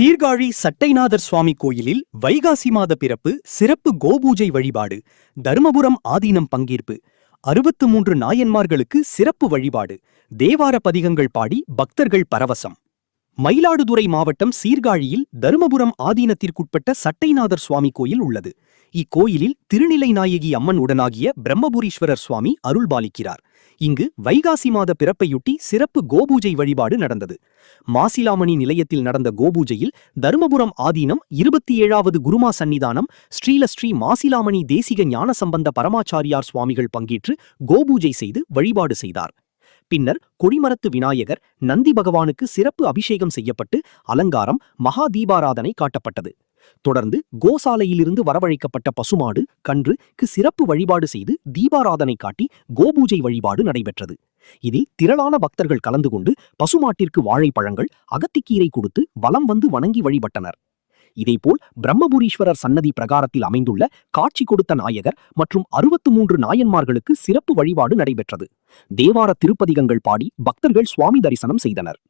சீர்காழி சட்டைநாதர் சுவாமி கோயிலில் வைகாசி மாத பிறப்பு சிறப்பு கோபூஜை வழிபாடு. தருமபுரம் ஆதீனம் பங்கேற்பு. 63 நாயன்மார்களுக்கு சிறப்பு வழிபாடு. தேவார பதிகங்கள் பாடி பக்தர்கள் பரவசம். மயிலாடுதுறை மாவட்டம் சீர்காழியில் தருமபுரம் ஆதீனத்திற்குட்பட்ட சட்டைநாதர் சுவாமி கோயில் உள்ளது. இக்கோயிலில் திருநிலை நாயகி அம்மன் உடனாகிய பிரம்மபுரீஸ்வரர் சுவாமி அருள்பாலிக்கிறார். இங்கு வைகாசி மாத பிறப்பையொட்டி சிறப்பு கோபூஜை வழிபாடு நடந்தது. மாசிலாமணி நிலையத்தில் நடந்த கோபூஜையில் தருமபுரம் ஆதீனம் 27வது குருமா சன்னிதானம் ஸ்ரீலஸ்ரீ மாசிலாமணி தேசிக ஞானசம்பந்த பரமாச்சாரியார் சுவாமிகள் பங்கேற்று கோபூஜை செய்து வழிபாடு செய்தார். பின்னர் கொடிமரத்து விநாயகர் நந்தி பகவானுக்கு சிறப்பு அபிஷேகம் செய்யப்பட்டு அலங்காரம் மகா தீபாராதனை காட்டப்பட்டது. தொடர்ந்து கோசாலையிலிருந்து வரவழைக்கப்பட்ட பசுமாடு கன்றுக்கு சிறப்பு வழிபாடு செய்து தீபாராதனை காட்டி கோபூஜை வழிபாடு நடைபெற்றது. இதில் திரளான பக்தர்கள் கலந்து கொண்டு பசுமாட்டிற்கு வாழைப்பழங்கள் அகத்திக்கீரை கொடுத்து வலம் வந்து வணங்கி வழிபட்டனர். இதேபோல் பிரம்மபுரீஸ்வரர் சன்னதி பிரகாரத்தில் அமைந்துள்ள காட்சி கொடுத்த நாயகர் மற்றும் 63 நாயன்மார்களுக்கு சிறப்பு வழிபாடு நடைபெற்றது. தேவார திருப்பதிகங்கள் பாடி பக்தர்கள் சுவாமி தரிசனம் செய்தனர்.